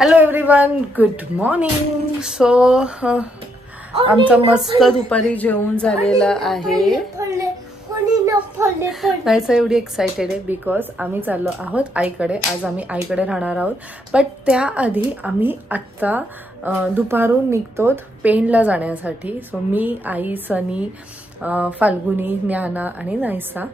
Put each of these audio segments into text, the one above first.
Hello everyone, good morning. So आमचं मस्त दुपारी जेवण झालेलं आहे. नाहीच एवढी एक्साइटेड आहे बिकॉज आम्ही चाललो आहोत आईकडे. आज आम्ही आईकडे राहणार आहोत. बट त्याआधी आम्ही आत्ता दुपारून निघतो पेणला जाण्यासाठी. सो मी, आई, सनी, फाल्गुनी, ज्ञाना आणि नायसा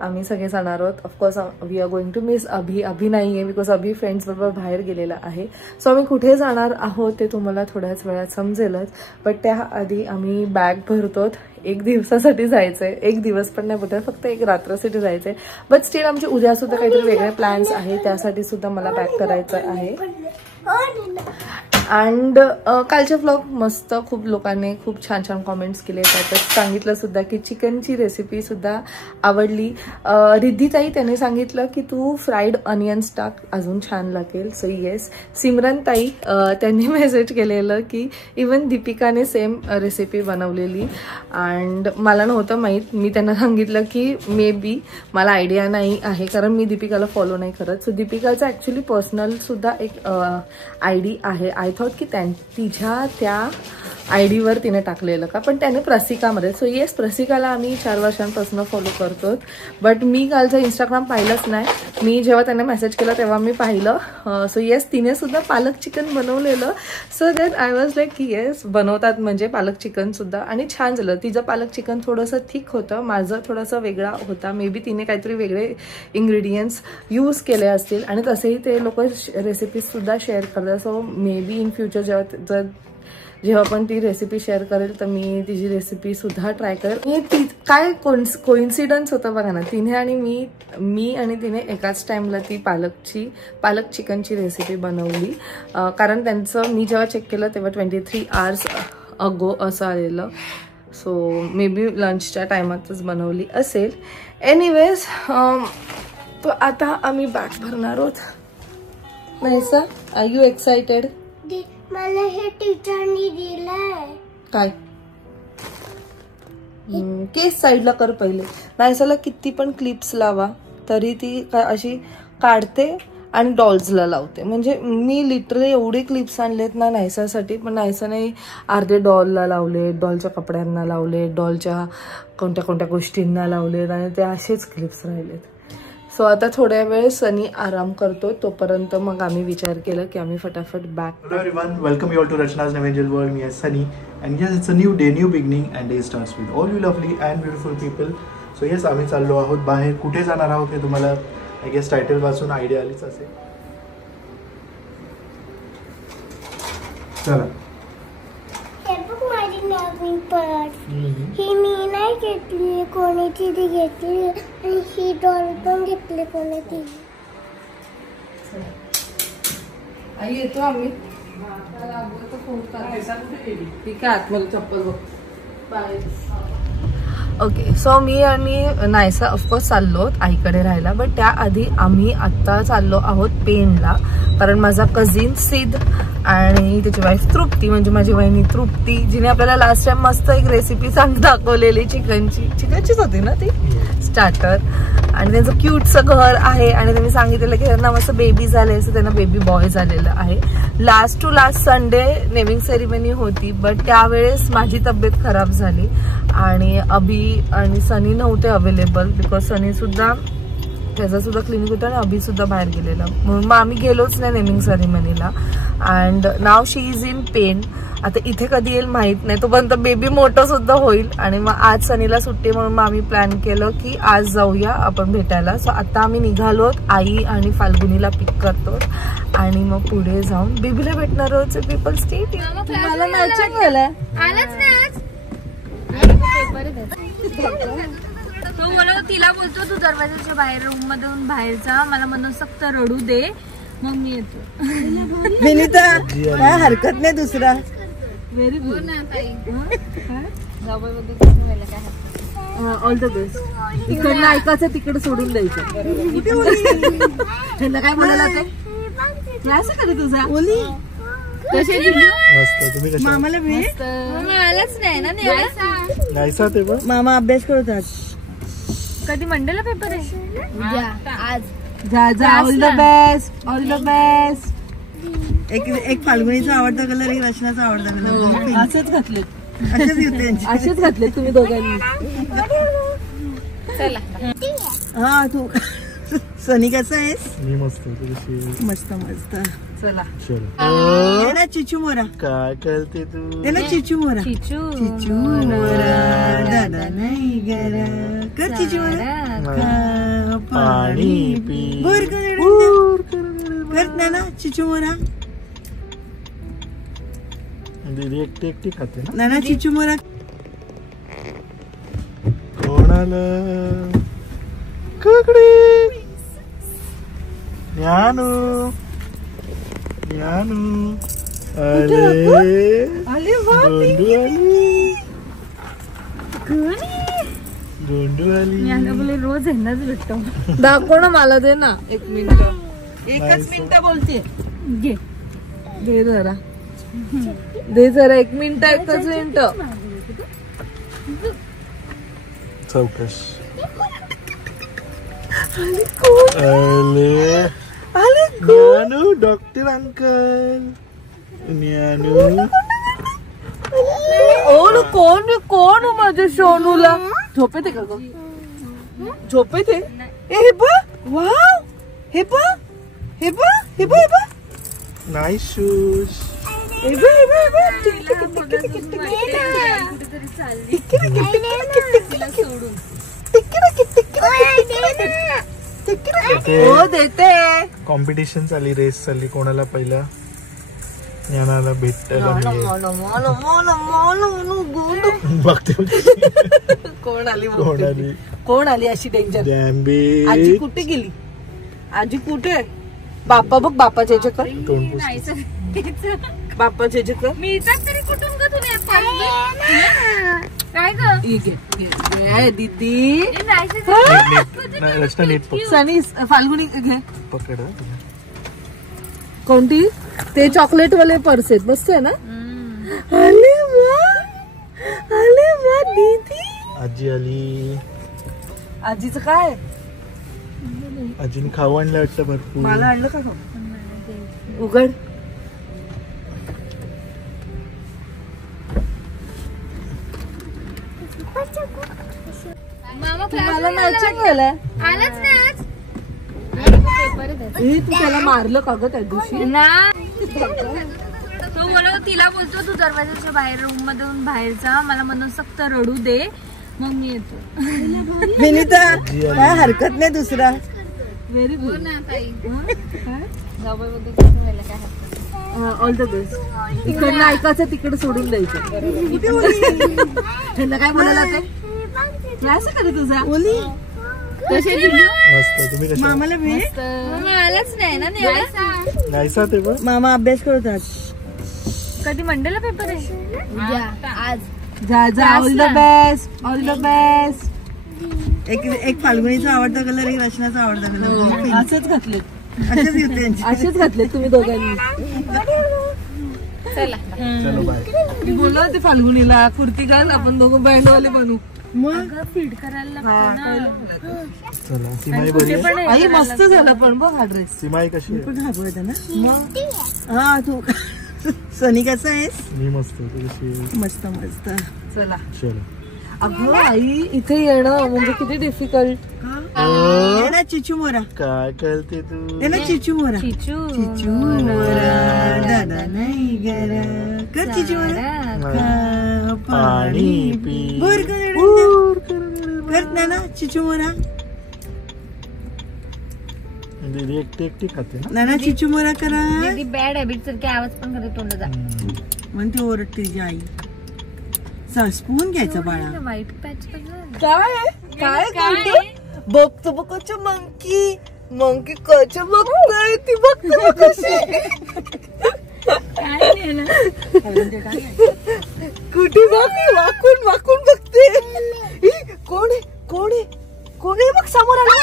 आम्ही सगळे जाणार आहोत. Of course we are going to miss Abhi. Abhi नाही आहे बिकॉज अभि फ्रेंड्स बरोबर बाहेर गेलेला आहे. सो आम्ही कुठे जाणार आहोत ते तुम्हाला थोड्याच वेळात समजेलच. बट त्याआधी आम्ही बॅग भरतो. एक दिवसासाठी जायचंय. एक दिवस पण नाही बोलतात, फक्त एक रात्रसाठी जायचंय. बट स्टील आमचे उद्या सुद्धा काहीतरी वेगळे प्लॅन्स आहे. त्यासाठी सुद्धा मला पॅक करायचं आहे. अँड कालचे व्लॉग मस्त, खूप लोकांनी खूप छान छान कॉमेंट्स केले. त्यातच सांगितलं सुद्धा की चिकनची रेसिपी सुद्धा आवडली. रिद्धीताई त्याने सांगितलं की तू फ्राईड अनियन्स टाक, अजून छान लागेल. So yes. सिमरनताई त्यांनी मेसेज केलेलं की इवन दीपिकाने सेम रेसिपी बनवलेली अँड मला नव्हतं माहीत. मी त्यांना सांगितलं की मे बी मला आयडिया नाही आहे कारण मी दीपिकाला फॉलो नाही करत. सो दीपिकाचा ॲक्च्युली पर्सनल सुद्धा एक ID आहे. आय थॉट की तिच्या त्या ID वर तिने टाकलेलं का, पण त्याने प्रसिकामध्ये. सो येस, प्रसिकाला आम्ही 4 वर्षांपासून फॉलो करतो. बट मी कालचं इंस्टाग्राम पाहिलंच नाही. मी जेव्हा त्याने मेसेज केला तेव्हा मी पाहिलं. सो येस, तिने सुद्धा पालक चिकन बनवलेलं. So that I was like की येस, बनवतात म्हणजे पालक चिकन सुद्धा. आणि छान झालं. तिचं पालक चिकन थोडंसं थिक होतं, माझं थोडंसं वेगळा होता. मे बी तिने काहीतरी वेगळे इंग्रेडियंट्स यूज केले असतील आणि तसेही ते लोक रेसिपीज सुद्धा शेअर करतात. So may be in future जेव्हा पण ती रेसिपी शेअर करेल तर मी तिची रेसिपी सुद्धा ट्राय करेल. ती काय कोइन्सिडन्स होतं बघा ना. तिने आणि मी आणि तिने एकाच टाइमला ती पालक चिकनची रेसिपी बनवली. कारण त्यांचं मी जेव्हा चेक केलं तेव्हा 23 hours अगो असं आलेलं. सो मे बी लंचच्या टायमातच बनवली असेल. एनिवेज, तो आता आम्ही बॅग भरणार आहोत. नाही सर, आर यू एक्साइटेड? मला हे टीचरनी दिलंय. काय? केस साईडला कर पहिले. नायसाला किती पण क्लिप्स लावा तरी ती काय अशी काढते आणि डॉल्सला लावते. म्हणजे मी लिटरली एवढे क्लिप्स आणलेत ना नायसासाठी, पण नायसाने अर्धे डॉलला लावले, डॉलच्या कपड्यांना लावले, डॉलच्या कोणत्या कोणत्या गोष्टींना लावलेत आणि ते असेच क्लिप्स राहिलेत. सो आता थोड्या वेळ सनी आराम करतो, तोपर्यंत मग आम्ही विचार केला की आम्ही फटाफट back. Hello everyone, welcome you all to Rachna's Evangel World. Me as Sunny, and yes, it's a new day, new beginning, and day starts with all you lovely and beautiful people. So yes, आम्ही चाललो आहोत बाहेर. कुठे जाणार आहोत हे तुम्हाला I guess title वाचून आयडिया आलीच असेल. चला. हे बघ माझी नवीन पर्स. ही मी नाही घेतली, कोणीची ती घेतली आणि ही डॉल पण घेतली कोणीची. आई येतो आम्ही. ठीक आहे, आतमध्ये चप्पल बघ. बाय. ओके, सो मी आणि नायसा ऑफकोर्स चाललो आईकडे राहायला. बट त्याआधी आम्ही आत्ता चाललो आहोत पेणला. कारण माझा कझिन सिद्ध आणि त्याची वाईफ तृप्ती, म्हणजे माझी वहिनी तृप्ती, जिने आपल्याला लास्ट टाइम मस्त एक रेसिपी दाखवलेली चिकनचीच होती ना ती, स्टार्टर. आणि त्यांचं क्यूटचं घर आहे आणि त्यांनी सांगितलेलं की त्यांना मस्त बेबी झाले, असं त्यांना बेबी बॉय झालेलं आहे. Last to last Sunday naming ceremony होती. बट त्यावेळेस माझी तब्येत खराब झाली आणि अभि आणि सनी नव्हते अवेलेबल बिकॉज सनी सुद्धा त्याचा सुद्धा क्लिनिक होतं आणि अभि सुद्धा बाहेर गेलेला, म्हणून मग आम्ही गेलोच नाही नेमिंग सेरेमनीला. And now she is in pain. आता इथे कधी येईल माहित नाही, तोपर्यंत बेबी मोठं सुद्धा होईल. आणि मग आज सनीला सुट्टी म्हणून मग आम्ही प्लॅन केलं की आज जाऊया आपण भेटायला. सो आता आम्ही निघालो. आई आणि फाल्गुनीला पिक करतो आणि मग पुढे जाऊन बेबीला भेटणार आहोत. पीपल स्टेट मला मॅचिंग झालं. तो मला तिला बोलतो तू दरवाजाच्या बाहेर रूम मधून बाहेर जा, मला मनसक्त रडू दे, मग मी येतो. विनीता काय हरकत नाही. दुसरा व्हेरी गुड ना ताई. All the best. इकडनं ऐकायचं, तिकडे सोडून द्यायचं. त्यांना काय म्हणाला ते क्लास आहे का तुझा? ओली कशी मस्त. तुम्ही कशा? मामाला आलाच नाही ना नायसा ते पण मामा अभ्यास करतात. कधी मंडेला पेपर आहे? आज जा. All the best. All the best. एक फाल्गुनीचा आवडता कलर, एक रचनाचा आवडता कलर. असंच घातले, असेच घेते. असेच घातले तुम्ही दोघांनी. चला हा तू सनी कसा आहेस? मी मस्त. मस्त मस्त. चला ये ना चिचू मोरा. काय करते तू? ये ना चिचू मोरा. चिचू चिचू मोरा दादा नाही गरा. कर चिचू मोरा. खा पाणी पी. बोर कर ना चिचू मोरा. दीदी एकटी एकटी खाते ना. नाना चिचू मोरा. कोणाला काकडी ज्ञानू ज्ञानू अरे गोंडू आली. गोंडू आली. बोले रोज ह्यांनाच भेटतो. दाखव ना मला, दे ना 1 मिनिट. एकच मिनिट बोलते. घे दे जरा, दे जरा 1 मिनिट. एकच मिनिट. चौकश आले ज्ञानू. डॉक्टर अंकल ज्ञानू. कोण कोण माझ्या सोनूला झोप येते का ग? झोप येते. हे बघ, वाव, हे बघ, हे बघ, हे बघ, हे बघ, नाईस शूज. हे बघ, हे बघ, हे बघ. Tick, tick, tick, tick, tick, tick, tick. कुठेतरी चालली tick, tick, tick, tick, tick, tick, tick, tick. सोडून. Tick, tick, tick, tick, tick, tick, tick, tick. हो देते. कॉम्पिटिशन चालली, रेस चालली, कोणाला पहिला ज्ञानाला भेटायला बघते. कोण आली कोण आली? कोण आली अशी डेंजर? डॅम्बे. आजी कुठे गेली? आजी कुठे? बाप्पा बघ, बाप्पाच्या ह्याच्यात तोंड पुस. नाही सर, बाप्पाच्या ह्याच्यात मिळतात तरी कुठून ग तुला काय ग? दीदी रचना नीट पकड. सनी फाल्गुनी घे. पकड. कोणती? ते चॉकलेट वाले पर्स आहेत, मस्त आहे ना. अरे वा, अरे वा दीदी. आजी आली. आजीचं काय? आजीने खाऊ आणलं वाटतं भरपूर. मला आणलं का? उघड. मामा मला मॅचिंग केलंय. आलाच नाही आज. तू त्याला मारलं का ग त्या दिवशी? तो मला तिला बोलतो तू दरवाजाच्या बाहेर रूम मधून बाहेरचा, मला मनसोक्त रडू दे, मग मी येतो. विनीता काय हरकत नाही. दुसरा व्हेरी गुड. ना ताई ऑल द बेस्ट. इकडनं ऐकायचं, तिकडे सोडून द्यायचं. त्यांना काय म्हणाला ते? क्लास आहे का तुझा? ओली मस्त. तुम्ही कशा? मामाला भेट. आलाच नाही ना नेहा. नाहीसा ते बघ. मामा अभ्यास करतात. कधी मंडेला पेपर आहे? आज. जा जा. All the best, all the best. एक फाल्गुनीचा आवडता कलर, एक रचनाचा आवडता कलर. असेच घातले, असेच घेते. असेच घातले तुम्ही दोघांनी. चला चलो बाय. मी बोललो होते फाल्गुनीला कुर्ती घाल, आपण दोघं बँडवाले बनू. मग फीड करायला लागतं ना. चला. सीमाई बरी आहे? आई मस्त झाला पण बघ हा ड्रेस. सीमाई कशी आहे? पण घाबरत ना. मग हा तू सनी कसा आहेस? मी मस्त. तू कशी आहे? मस्त मस्त. चला. चलो. अगं आई इथे येणं म्हणजे किती डिफिकल्ट. ये ना चिचू मोरा. काय करते तू? ये ना चिचू मोरा. चिचू चिचू मोरा दादा नाही गरा. कर चिचू मोरा. खा पाणी पी. बोर कर ना चिचू मोरा. दीदी एकटी एकटी खाते ना. नाना चिचू मोरा करा. दीदी बॅड हॅबिट सारखे आवाज पण करते तोंडाचा. म्हणते ओरडते तिची आई. स्पून घ्यायचा बाळा. व्हाईट पॅच पण काय काय बोलतो? बघतो बघच मंकी, मंकी कच बघतोय, ती बघते कशी. कुठे बघ, वाकून वाकून बघते. कोण आहे, कोण आहे, कोण आहे? बघ समोर आला.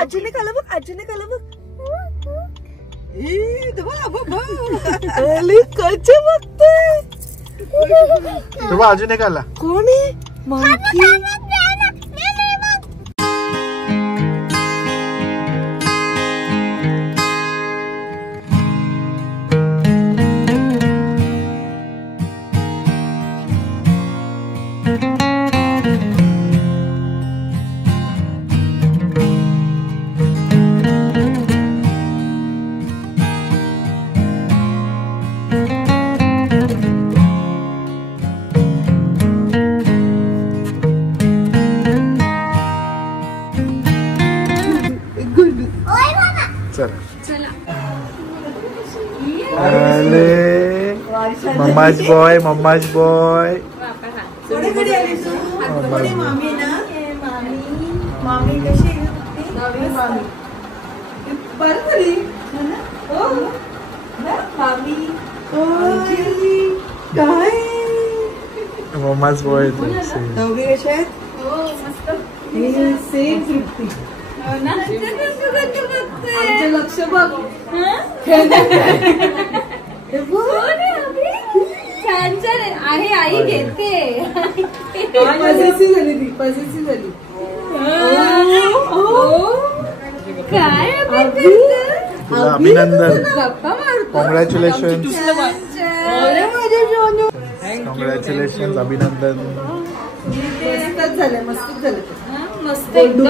आजीने खाला बघ, आजीने खाला बघ. कच बघतोय. तेव्हा अजून एक आला. कोण आहे? Monkey. Mama's boy mama's boy. कोणी आली तू? कोणी मामी ना? मामी कशी आहे नवीन मामी. बरं झाली हो मामी. काय मम्माज बॉय. दोघे कशा आहेत? सेम तृप्ती. आमचं लक्ष बघ. छान छान आहे. आई घेते. पॉझिटिव्ह झाली ती. पॉझिटिव्ह झाली. काय तुला अभिनंदन. गप्पा मारतो. कॉंग्रॅच्युलेशन. कॉंग्रॅच्युलेशन अभिनंदन. मस्तच झालं. मस्तच झालं. मस्त एकदम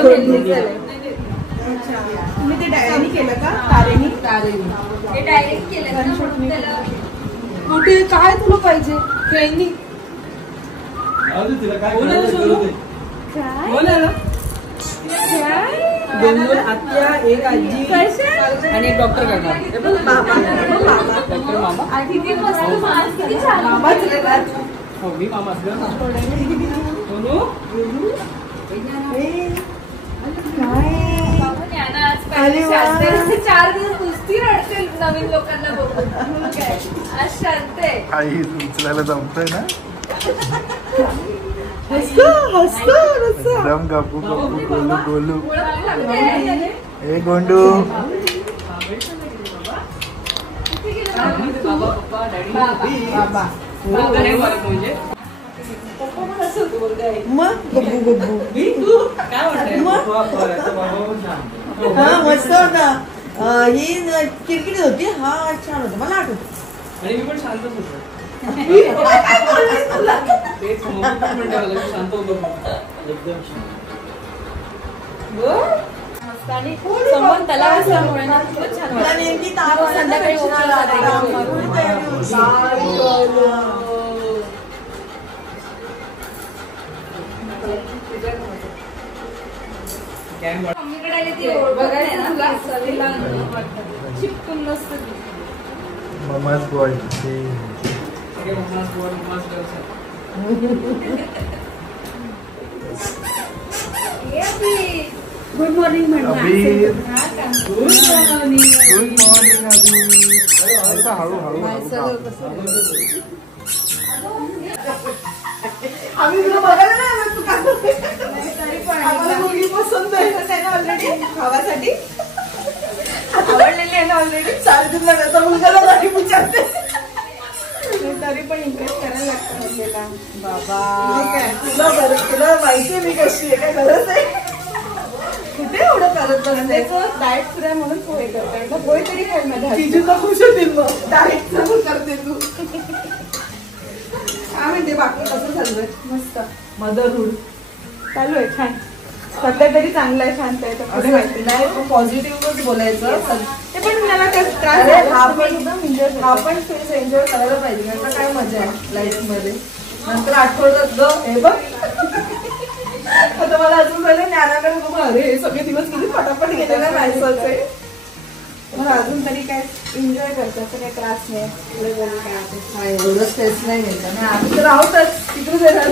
तुम्ही ते डायरी केलं का? तारेनी हे डायरेक्ट केलं ना म्हणून त्याला. कुठे काय तुला पाहिजे? ट्रेनिंग. दोन आत्या एक आजी आणि एक डॉक्टर करणार. मामा डॉक्टर मामा. किती मस्त मास्क, किती छान. मामाच हो मी मामा असलं आज 4 दिवस नुसती रडते नवीन लोकांना बघून. काय आज शांत आहे. आई उचलायला जमतोय ना. एकदम गप्पू गप्पू गोलू गोलू. ए गोंडू. मग गब्बू गब्बू हा मस्त होता. ही किरकिरी होती. हा छान होता. मला आठवत. आणि मी पण शांतच होतो. तेच शांत होतो एकदम शांत. आणि समोर तलाव असल्यामुळे ना खूपच छान वाटतं. नेमकी ताप संध्याकाळी मम्मीकडे आली ती बघायला ना सगळीला चिपकून नसतं. Mama's boy. गुड मॉर्निंग अभी गुड मॉर्निंग अभी. हळू हळू आम्ही तुला बघायला नाही आलो. तू काय बोलते? आम्हाला मुलगी पसंत आहे त्याला ऑलरेडी खावासाठी आवडलेली आहे ना ऑलरेडी. 4 दिवस त्याचा मुलगा नाही विचारते तरी पण इम्प्रेस करायला लागतं आपल्याला. बाबा तुला बरं तुला माहितीये मी कशी आहे. काय गरज आहे कुठे एवढं करत बसण्याचं. डाएट सुरू आहे म्हणून पोहे करते. मग पोहे तरी काय माझ्या तिजूला खुश होतील. मग डाएट चालू करते तू. काय म्हणते बाकी कसं चाललंय? मस्त मदरहूड चालू आहे. छान सध्या तरी चांगलं आहे. शांत आहे. तर पुढे माहिती नाही. पॉझिटिव्हच बोलायचं. ते पण मला त्रास आपण फेस एन्जॉय करायला पाहिजे. नंतर काय मजा आहे लाईफ मध्ये. नंतर आठवतात ग हे बघ. आता मला अजून झालं ज्ञानाकडे बघू. अरे हे सगळे दिवस किती फटाफट गेलेला नाहीच. मला अजून तरी काय एन्जॉय करतात. काही त्रास नाही. काय एवढं स्ट्रेस नाही घ्यायचा. आणि आम्ही तर आहोतच तिकडे देणार.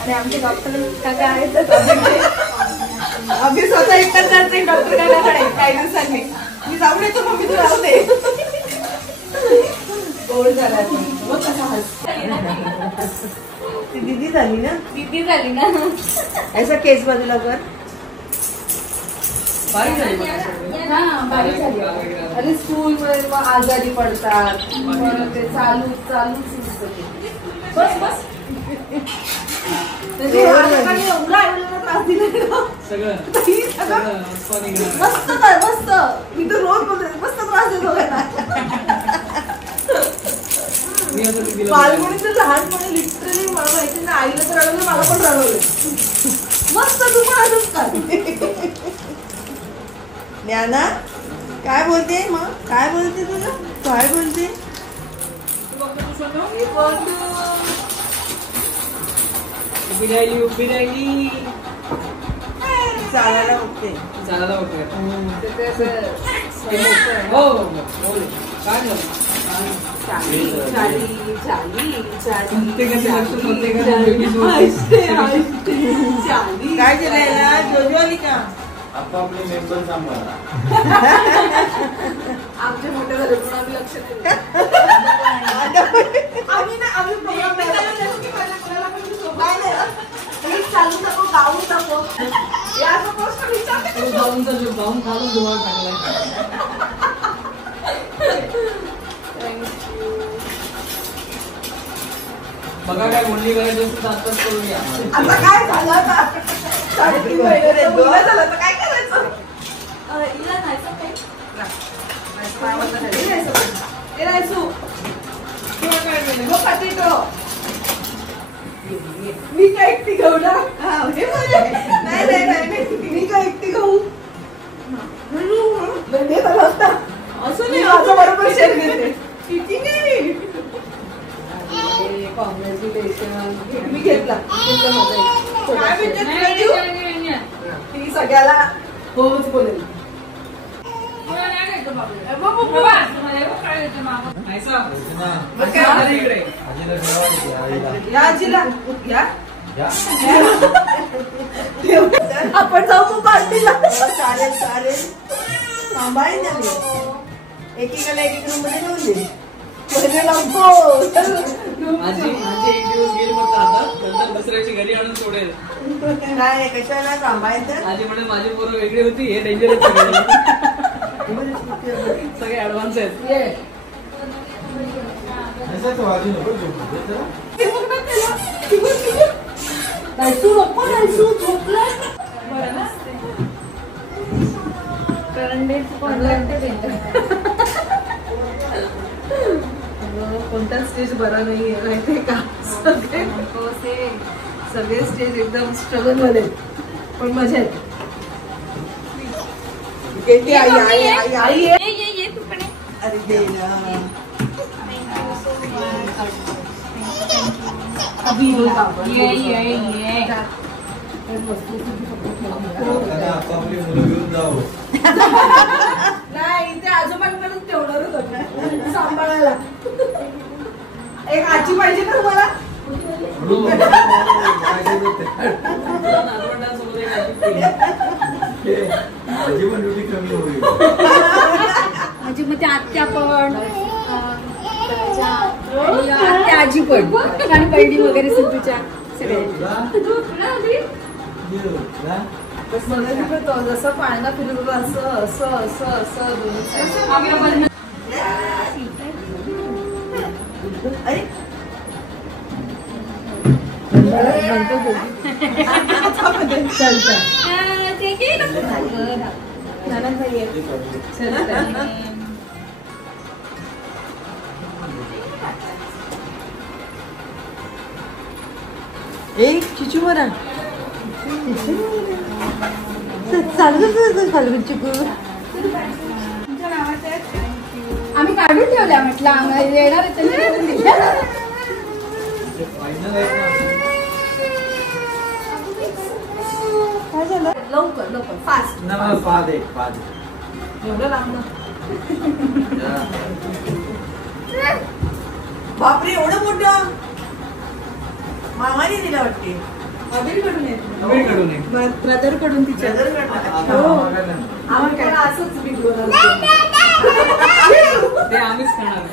आणि आमचे डॉक्टर काका आहेतच. अभि स्वतः एकटाच जाते डॉक्टर काकाकडे काही दिवसांनी. मी जाऊन येतो. मग मी तुला राहू दे. गोड झाला मग कसा ती दिदी झाली ना. किती झाली ना. ऐसा केस बाजूला कर. अरे स्कूल मध्ये मग आजारी पडतात. ते चालूच बस बस. त्रास दिला मस्त मस्त. मी तर रोज बोलते मस्त त्रास देतो. बालपणी तर लहानपणी लिटरली मला माहिती ना. आईला तर रडवलं. मला पण रडवलं. मस्त तू पण असंच कर. ज्ञाना काय बोलते मग? काय बोलते तुला? काय बोलते? उभी राहिली चालायला बघते. चालायला बघते. हो काय झालं? काय केलंय जोजो आली का आपले मेंबर सांभाळा. आमचे मोठे झाले पण आम्ही लक्ष नाही चालू नको गाऊन नको गाऊन घालून डोळा टाकलाय. बघा काय मोडली करायची असते तर आत्ताच करून घ्या. आता काय झालं आता 3.5 महिने बोलणं झालं तर काय करायचं मी काय एकटी घेऊ ना नाही मी काय एकटी घेऊ असं नाही माझं बरोबर शेअर घेते ठीक आहे मी घेतला ती सगळ्याला होच बोलेल. आपण जाऊ मग पार्टीला. चालेल चालेल सांभाळीन झाली एकीकडे एक रूम मध्ये घेऊन दे आजी एक दिवस गेली फक्त आता नंतर दुसऱ्याची घरी आणून सोडेल. नाही कशाला सांभाळायचं आजी म्हणे माझी पोरं वेगळी होती हे डेंजरस सगळे ऍडव्हान्स आहेत. कोणता स्टेज बरा नाहीये माहितीये का सगळे स्टेज एकदम स्ट्रगल मध्ये पण मजा येते. आई अरे गेला नाही ते आजोबांकडून ठेवणारच होत ना सांभाळायला. एक आजी पाहिजे ना तुम्हाला आजी मग त्या आत्या पण आत्या आजी पण आणि बहिणी वगैरे सिद्धूच्या जसं पाण्याला फिरवलं असं असं असं असं एक चिचू बरा चालू चिकू आम्ही काढून ठेवल्या म्हटलं आम्हाला येणार आहे काय झालं लवकर लवकर फास्ट एवढं लागलं बापरे एवढं मोठं मामाने दिला वाटते ब्रदर कडून तिच्या आम्हाला असंच बिघडवलं ते आम्हीच खाणार.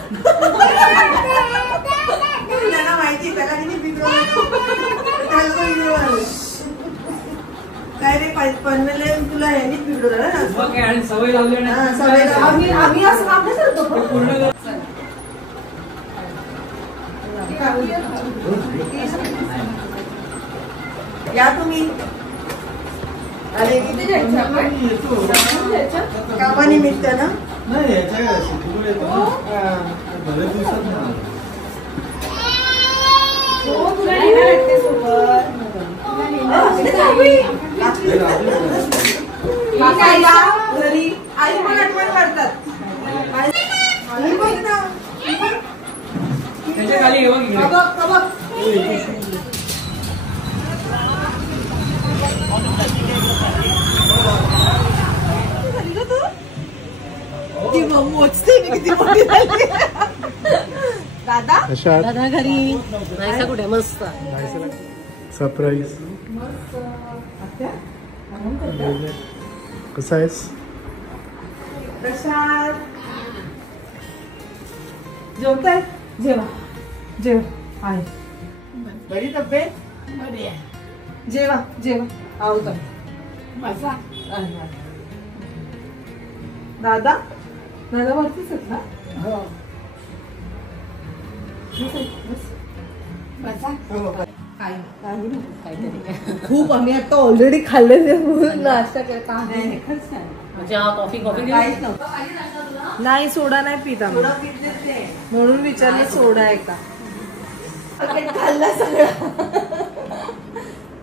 त्याला माहिती त्याला किती बिघडवलं काय रे पनवेले तुला ह्यानीच बिघडवलं ना मग काय आणि सवय लावली ना सवय आम्ही असं काम नाही करतो पूर्ण या तुम्ही अरे किती जायचं आपण कामानिमित्त ना घरी आई पण आठवण काढतात त्याच्या खाली येऊन ती मोजते मी किती मोठी झाली. दादा अशा दादा घरी नाहीसा कुठे मस्त सरप्राईज. कसा आहेस? प्रसाद जेवताय? जेवा जेवा आहे. बरी तब्येत? बरी आहे. जेवा जेवा आहो तर दादा दादा वरतीच आहेत ना? हो. खूप आम्ही आता ऑलरेडी खाल्लेले म्हणून नाश्ता करता. म्हणजे कॉफी काहीच नव्हतं. नाही सोडा नाही पित आम्ही म्हणून विचारलं सोडा आहे का. खाल्ला सगळं.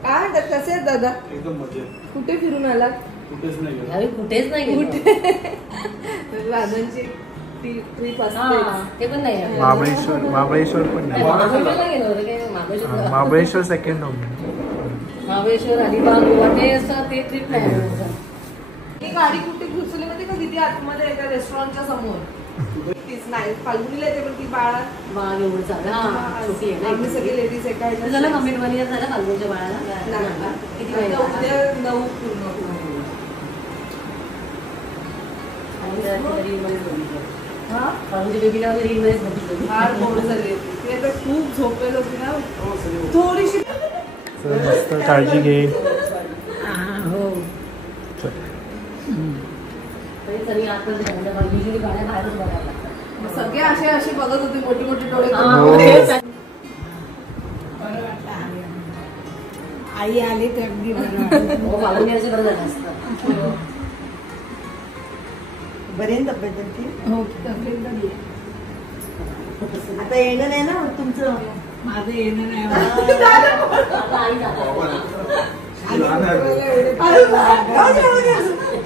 काय म्हणतात कसे आहेत दादा? एकदम मजेत. कुठे फिरून आलात? कुठेच नाही गेलो. कुठेच नाही कुठे दादांची ट्रिप असते ते पण नाही महाबळेश्वर पण नाही. Mahabaleshwar second home. महाबळेश्वर अलिबाग गोवा ते असं ते ट्रिप नाही. ही गाडी कुठे घुसली माहिती का? किती आतमध्ये एका रेस्टॉरंटच्या समोर. तीच नाही फाल्गुनीला येते पण ती बाळा बाग एवढं चाललं. छोटी आहे आम्ही ना. सगळे लेडीज एका झालं कमेंट वन इयर झालं फाल्गुनच्या बाळाला. किती महिने? उद्या 9 पूर्ण. फाल्गुनच्या बेबीला रीलमध्येच बघितलं. फार बोर झाले. ती आता खूप झोपेल होती ना थोडीशी. मस्त काळजी घे. हो तरी आता युजली गाड्या बाहेरच बघायला लागतात. सगळे असे असे बघत होते मोठे मोठे डोळे. आई आली तर अगदी फाल्गुन्याचे बरं झालं असतं. बरेन तब्येत हो तब्येत आता येणं नाही ना तुमचं. माझं येणं नाही.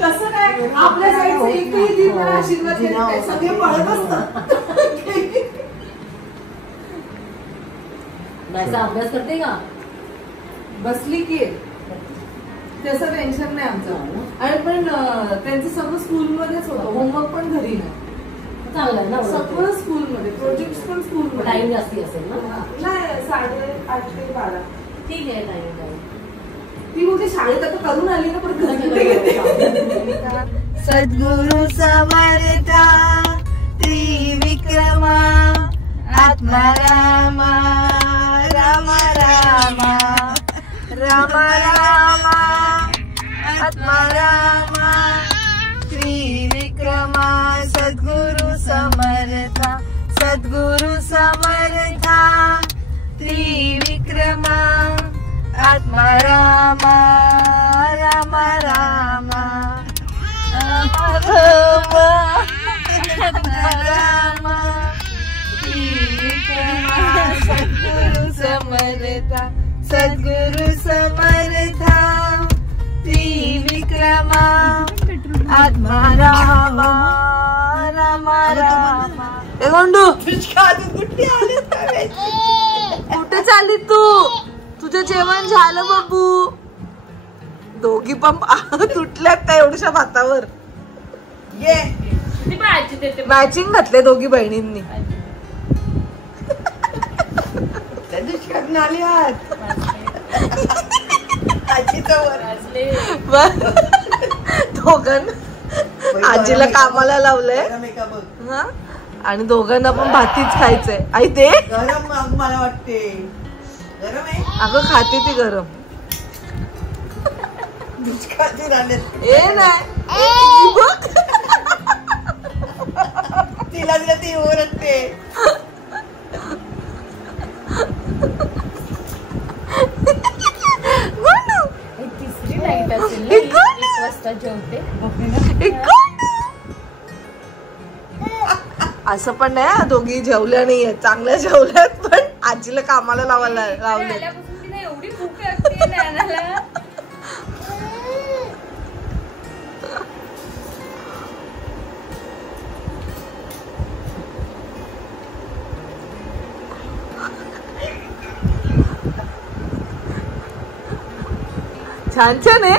कसं काय आपल्या साईडचं एकही दिन आशीर्वाद देत नाही. सगळे पळत असतात. नाहीसा अभ्यास करते का? बसली की त्याचं टेन्शन नाही आमचं. आणि पण त्यांचं सगळं स्कूलमध्येच होतं. होमवर्क पण घरी नाही. चांगलं आहे ना. सगळं स्कूलमध्ये प्रोजेक्ट पण स्कूलमध्ये. टाइम जास्ती असेल ना. नाही 8:30 ते 12. ठीक आहे टाइम. ती बोलते शाळेत आता करून आली ना पण घरी कुठे घेते. सद्गुरु समर्था त्रिविक्रमा आत्मा रामा राम रामा राम रामा आत्मा रामा त्रिविक्रमा सद्गुरु समर्था त्रिविक्रमा आत्मा रामा राम रामा आत्मा रामा त्रिविक्रमा सद्गुरु समर्था त्रिविक्रमा आत्मा रामा राम रामा. कुठे चालली तू? तुझं जेवण झालं बाबू? दोघी पण तुटल्यात त्या एवढ्या भातावर. ये मॅचिंग घातले दोघी बहिणींनी. आली दोघांना आजीला कामाला लावलंय आणि दोघांना पण भातीच खायचंय. आई ते गरम मला वाटते गरम आहे. अगं खाते ती गरम. ए नाही तिला दिला ती ओरडते. तिसरी नाईट असेल ना. 1 वाजता जेवते. असं पण नाही दोघी जेवल्या नाहीये. चांगल्या जेवल्यात पण आजीला कामाला लावायला लावले. तिला एवढी भूक लागते नयनाला. छान छान आहे.